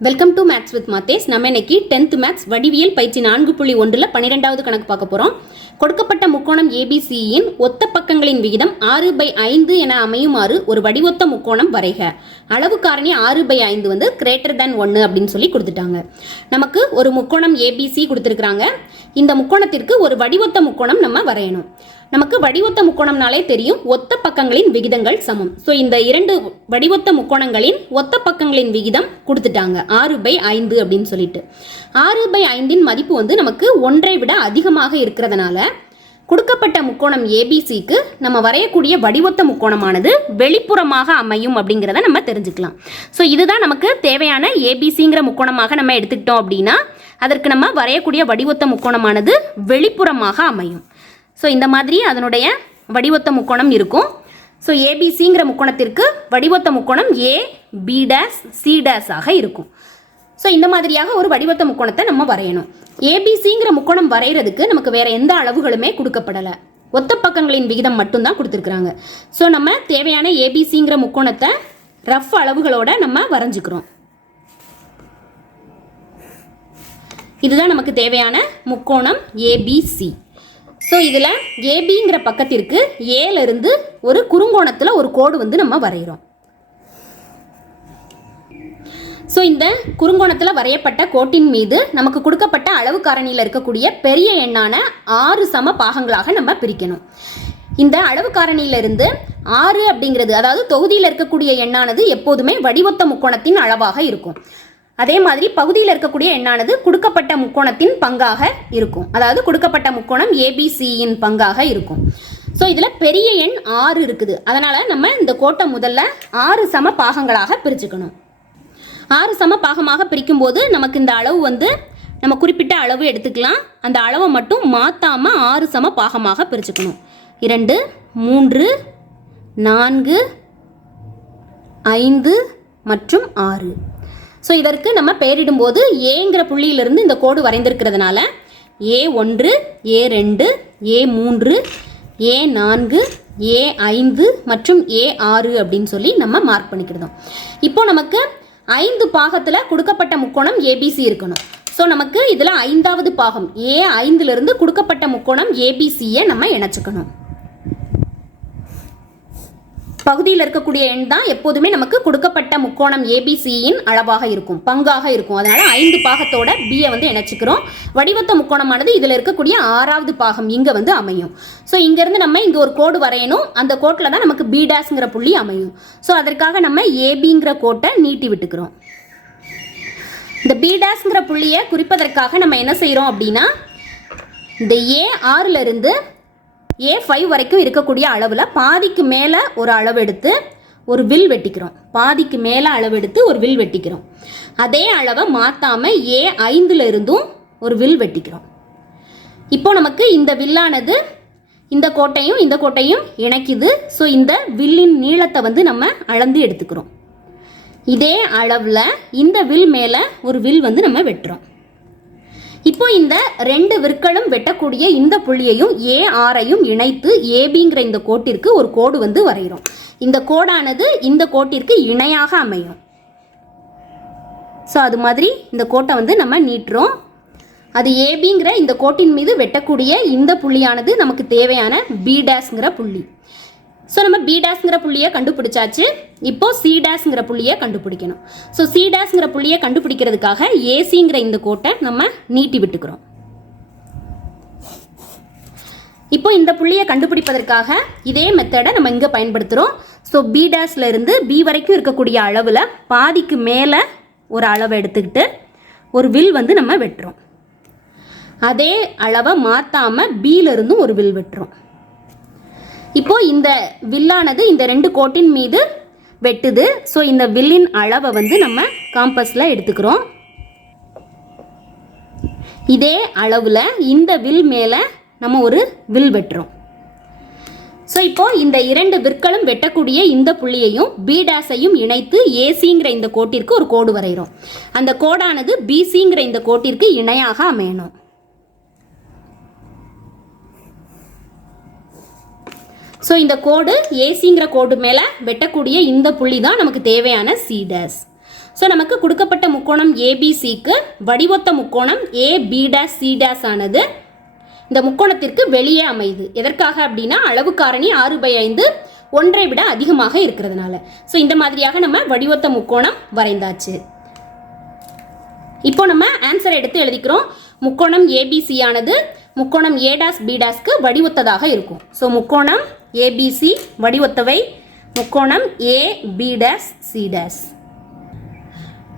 Welcome to maths with Mathes நம்ம இன்னைக்கு tenth maths வடிவியல் பயிற்சி நான்கு புள்ளி ஒன்றில் பன்னிரெண்டாவது கணக்கு பார்க்க போகிறோம் கொடுக்கப்பட்ட முக்கோணம் ஏபிசியின் ஒத்த பக்கங்களின் விகிதம் ஆறு பை ஐந்து என அமையுமாறு ஒரு வடிவொத்த முக்கோணம் வரைக. அளவு காரணி ஆறு பை ஐந்து வந்து கிரேட்டர் தேன் ஒன்று அப்படின்னு சொல்லி கொடுத்துட்டாங்க. நமக்கு ஒரு முக்கோணம் ஏபிசி கொடுத்துருக்குறாங்க. இந்த முக்கோணத்திற்கு ஒரு வடிவொத்த முக்கோணம் நம்ம வரையணும். நமக்கு வடிவொத்த முக்கோணம்னாலே தெரியும் ஒத்த பக்கங்களின் விகிதங்கள் சமம். ஸோ இந்த இரண்டு வடிவொத்த முக்கோணங்களின் ஒத்த பக்கங்களின் விகிதம் கொடுத்துட்டாங்க. ஆறு பை ஐந்து அப்படின்னு சொல்லிட்டு. ஆறு பை ஐந்தின் மதிப்பு வந்து நமக்கு ஒன்றை விட அதிகமாக இருக்கிறதுனால கொடுக்கப்பட்ட முக்கோணம் ஏபிசிக்கு நம்ம வரையக்கூடிய வடிவொத்த முக்கோணமானது வெளிப்புறமாக அமையும் அப்படிங்கிறத நம்ம தெரிஞ்சுக்கலாம். ஸோ இதுதான் நமக்கு தேவையான ஏபிசிங்கிற முக்கோணமாக நம்ம எடுத்துக்கிட்டோம் அப்படின்னா அதற்கு நம்ம வரையக்கூடிய வடிவொத்த முக்கோணமானது வெளிப்புறமாக அமையும். ஸோ இந்த மாதிரி அதனுடைய வடிவொத்த முக்கோணம் இருக்கும். ஸோ ஏபிசிங்கிற முக்கோணத்திற்கு வடிவொத்த முக்கோணம் A B dash C dash ஆக இருக்கும். ஸோ இந்த மாதிரியாக ஒரு வடிவத்த முக்கோணத்தை நம்ம வரையணும். ஏபிசிங்கிற முக்கோணம் வரைகிறதுக்கு நமக்கு வேற எந்த அளவுகளுமே கொடுக்கப்படலை. ஒத்த பக்கங்களின் விகிதம் மட்டும்தான் கொடுத்துருக்குறாங்க. ஸோ நம்ம தேவையான ஏபிசிங்கிற முக்கோணத்தை ரஃப் அளவுகளோட நம்ம வரைஞ்சிக்கிறோம். இதுதான் நமக்கு தேவையான முக்கோணம் ஏபிசி ஸோ இதில் ஏபிங்கிற பக்கத்திற்கு ஏலிருந்து ஒரு குறுங்கோணத்தில் ஒரு கோடு வந்து நம்ம வரைகிறோம் ஸோ இந்த குறுங்கோணத்தில் வரையப்பட்ட கோட்டின் மீது நமக்கு கொடுக்கப்பட்ட அளவு காரணியில் இருக்கக்கூடிய பெரிய எண்ணான ஆறு சம பாகங்களாக நம்ம பிரிக்கணும். இந்த அளவு காரணியிலிருந்து ஆறு அப்படிங்கிறது அதாவது தொகுதியில் இருக்கக்கூடிய எண்ணானது எப்போதுமே வடிவொத்த முக்கோணத்தின் அளவாக இருக்கும். அதே மாதிரி பகுதியில் இருக்கக்கூடிய எண்ணானது கொடுக்கப்பட்ட முக்கோணத்தின் பங்காக இருக்கும். அதாவது கொடுக்கப்பட்ட முக்கோணம் ஏபிசியின் பங்காக இருக்கும். ஸோ இதில் பெரிய எண் ஆறு இருக்குது. அதனால் நம்ம இந்த கோட்டை முதல்ல ஆறு சம பாகங்களாக பிரிச்சுக்கணும். ஆறு சம பாகமாக பிரிக்கும் போது நமக்கு இந்த அளவு வந்து நம்ம குறிப்பிட்ட அளவு எடுத்துக்கலாம். அந்த அளவை மட்டும் மாற்றாமல் ஆறு சம பாகமாக பிரிச்சுக்கணும். இரண்டு மூன்று நான்கு ஐந்து மற்றும் ஆறு. ஸோ இதற்கு நம்ம பெயரிடும்போது ஏங்கிற புள்ளியிலிருந்து இந்த கோடு வரைந்திருக்கிறதுனால ஏ ஒன்று ஏ ரெண்டு ஏ மூன்று ஏ நான்கு ஏ ஐந்து மற்றும் ஏ ஆறு அப்படின்னு சொல்லி நம்ம மார்க் பண்ணிக்கிடுதோம் இப்போ நமக்கு ஐந்து பாகத்தில் கொடுக்கப்பட்ட முக்கோணம் ஏபிசி இருக்கணும். ஸோ நமக்கு இதில் ஐந்தாவது பாகம் ஏ ஐந்துலேருந்து கொடுக்கப்பட்ட முக்கோணம் ஏபிசியை நம்ம இணைச்சிக்கணும். பகுதியில் இருக்கக்கூடிய எண் தான் எப்போதுமே நமக்கு கொடுக்கப்பட்ட முக்கோணம் ஏபிசியின் அளவாக இருக்கும் பங்காக இருக்கும். அதனால ஐந்து பாகத்தோட பியை வந்து இணைச்சிக்கிறோம். வடிவத்த முக்கோணமானது இதில் இருக்கக்கூடிய ஆறாவது பாகம் இங்கே வந்து அமையும். ஸோ இங்கேருந்து நம்ம இங்கே ஒரு கோடு வரையணும். அந்த கோட்டில் தான் நமக்கு பி டேஸ்ங்கிற புள்ளி அமையும். ஸோ அதற்காக நம்ம ஏபிங்கிற கோட்டை நீட்டி விட்டுக்கிறோம். இந்த பி டேஸ்ங்கிற புள்ளியை குறிப்பதற்காக நம்ம என்ன செய்கிறோம் அப்படின்னா இந்த ஏ ஆறுல இருந்து ஏ ஃபைவ் வரைக்கும் இருக்கக்கூடிய அளவில் பாதிக்கு மேலே ஒரு அளவு எடுத்து ஒரு வில் வெட்டிக்கிறோம். பாதிக்கு மேலே அளவு எடுத்து ஒரு வில் வெட்டிக்கிறோம். அதே அளவை மாற்றாமல் ஏ ஐந்தில் இருந்தும் ஒரு வில் வெட்டிக்கிறோம். இப்போ நமக்கு இந்த வில்லானது இந்த கோட்டையும் இந்த கோட்டையும் இணைக்குது. ஸோ இந்த வில்லின் நீளத்தை வந்து நம்ம அளந்து எடுத்துக்கிறோம். இதே அளவில் இந்த வில் மேலே ஒரு வில் வந்து நம்ம வெட்டுறோம். இப்போ இந்த ரெண்டு விற்களும் வெட்டக்கூடிய இந்த புள்ளியையும் ஏ ஆரையும் இணைத்து ஏபிங்கிற இந்த கோட்டிற்கு ஒரு கோடு வந்து வரைகிறோம். இந்த கோடானது இந்த கோட்டிற்கு இணையாக அமையும். ஸோ அது மாதிரி இந்த கோட்டை வந்து நம்ம நீட்டுறோம். அது ஏபிங்கிற இந்த கோட்டின் மீது வெட்டக்கூடிய இந்த புள்ளியானது நமக்கு தேவையான பி டேஸ்ங்கிற புள்ளி. ஸோ நம்ம பி டேஸ்ங்கிற புள்ளியை கண்டுபிடிச்சாச்சு. இப்போ சி டேஸ்ங்கிற புள்ளியை கண்டுபிடிக்கணும். ஸோ சி டேஸ்ங்கிற புள்ளியை கண்டுபிடிக்கிறதுக்காக ஏசிங்கிற இந்த கோட்டை நம்ம நீட்டி விட்டுக்கிறோம். இப்போ இந்த புள்ளியை கண்டுபிடிப்பதற்காக இதே மெத்தடை நம்ம இங்கே பயன்படுத்துகிறோம் ஸோ பி டேஸில் இருந்து பி வரைக்கும் இருக்கக்கூடிய அளவில் பாதிக்கு மேலே ஒரு அளவை எடுத்துக்கிட்டு ஒரு வில் வந்து நம்ம வெட்டுறோம். அதே அளவை மாற்றாமல் பியிலிருந்தும் ஒரு வில் வெட்டுறோம். இப்போ இந்த வில்லானது இந்த ரெண்டு கோட்டின் மீது வெட்டுது. ஸோ இந்த வில்லின் அளவை வந்து நம்ம காம்பஸில் எடுத்துக்கிறோம். இதே அளவில் இந்த வில் மேலே நம்ம ஒரு வில் வெட்டுறோம். ஸோ இப்போ இந்த இரண்டு விற்களும் வெட்டக்கூடிய இந்த புள்ளியையும் பீடாஸையும் இணைத்து ஏசிங்கிற இந்த கோட்டிற்கு ஒரு கோடு வரைகிறோம். அந்த கோடானது பிசிங்கிற இந்த கோட்டிற்கு இணையாக அமையணும். ஸோ இந்த கோடு ஏசிங்கிற கோடு மேலே வெட்டக்கூடிய இந்த புள்ளி தான் நமக்கு தேவையான சீடஸ் ஸோ நமக்கு கொடுக்கப்பட்ட முக்கோணம் ஏபிசிக்கு வடிவொத்த முக்கோணம் A B dash C dash ஆனது இந்த முக்கோணத்திற்கு வெளியே அமையுது. எதற்காக அப்படின்னா அளவு காரணி ஆறு பை ஐந்து ஒன்றை விட அதிகமாக இருக்கிறதுனால. ஸோ இந்த மாதிரியாக நம்ம வடிவொத்த முக்கோணம் வரைந்தாச்சு. இப்போ நம்ம ஆன்சர் எடுத்து எழுதிக்கிறோம். முக்கோணம் ஏபிசி ஆனது முக்கோணம் ஏ பிடாஸ்க்கு பி வடிவொத்ததாக இருக்கும். ஸோ முக்கோணம் ஏபிசி வடிவொத்தவை முக்கோணம் A B dash C dash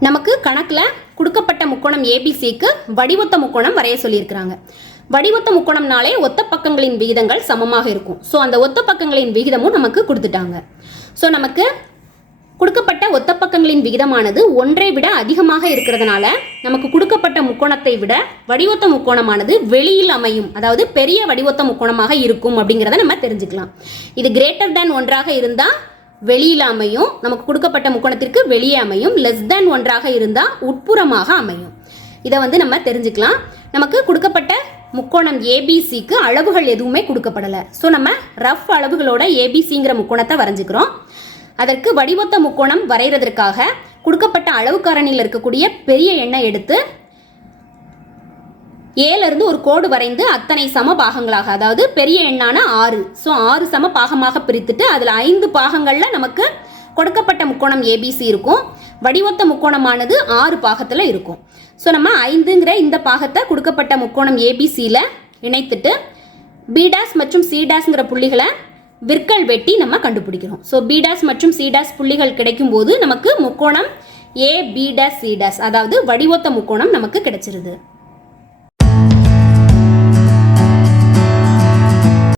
நமக்கு கணக்கில் கொடுக்கப்பட்ட முக்கோணம் ஏபிசிக்கு வடிவொத்த முக்கோணம் வரைய சொல்லியிருக்கிறாங்க. வடிவொத்த முக்கோணம்னாலே ஒத்த பக்கங்களின் விகிதங்கள் சமமாக இருக்கும். ஸோ அந்த ஒத்த பக்கங்களின் விகிதமும் நமக்கு கொடுத்துட்டாங்க. ஸோ நமக்கு கொடுக்கப்பட்ட ஒத்த பக்கங்களின் விகிதமானது ஒன்றை விட அதிகமாக இருக்கிறதுனால நமக்கு கொடுக்கப்பட்ட முக்கோணத்தை விட வடிவொத்த முக்கோணமானது வெளியில் அமையும். அதாவது பெரிய வடிவொத்த முக்கோணமாக இருக்கும் அப்படிங்கிறத நம்ம தெரிஞ்சுக்கலாம். இது கிரேட்டர் தேன் ஒன்றாக இருந்தால் வெளியில் அமையும். நமக்கு கொடுக்கப்பட்ட முக்கோணத்திற்கு வெளியே அமையும். லெஸ் தேன் ஒன்றாக இருந்தால் உட்புறமாக அமையும். இதை வந்து நம்ம தெரிஞ்சுக்கலாம். நமக்கு கொடுக்கப்பட்ட முக்கோணம் ஏபிசிக்கு அளவுகள் எதுவுமே கொடுக்கப்படலை. ஸோ நம்ம ரஃப் அளவுகளோட ஏபிசிங்கிற முக்கோணத்தை வரைஞ்சிக்கிறோம். அதற்கு வடிவொத்த முக்கோணம் வரைகிறதற்காக கொடுக்கப்பட்ட அளவு காரணியில் இருக்கக்கூடிய பெரிய எண்ணை எடுத்து ஏலிருந்து ஒரு கோடு வரைந்து அத்தனை சம பாகங்களாக அதாவது பெரிய எண்ணான ஆறு. ஸோ ஆறு சம பாகமாக பிரித்துட்டு அதில் ஐந்து பாகங்களில் நமக்கு கொடுக்கப்பட்ட முக்கோணம் ஏபிசி இருக்கும். வடிவொத்த முக்கோணமானது ஆறு பாகத்தில் இருக்கும். ஸோ நம்ம ஐந்துங்கிற இந்த பாகத்தை கொடுக்கப்பட்ட முக்கோணம் ஏபிசியில் இணைத்துட்டு பி டேஸ் மற்றும் சி டேஸ்ங்கிற புள்ளிகளை விற்கல் வெட்டி நம்ம கண்டுபிடிக்கிறோம். ஸோ பி டேஸ் மற்றும் சி டேஸ் புள்ளிகள் கிடைக்கும் போது நமக்கு முக்கோணம் A B dash C dash அதாவது வடிவொத்த முக்கோணம் நமக்கு கிடைச்சிருது.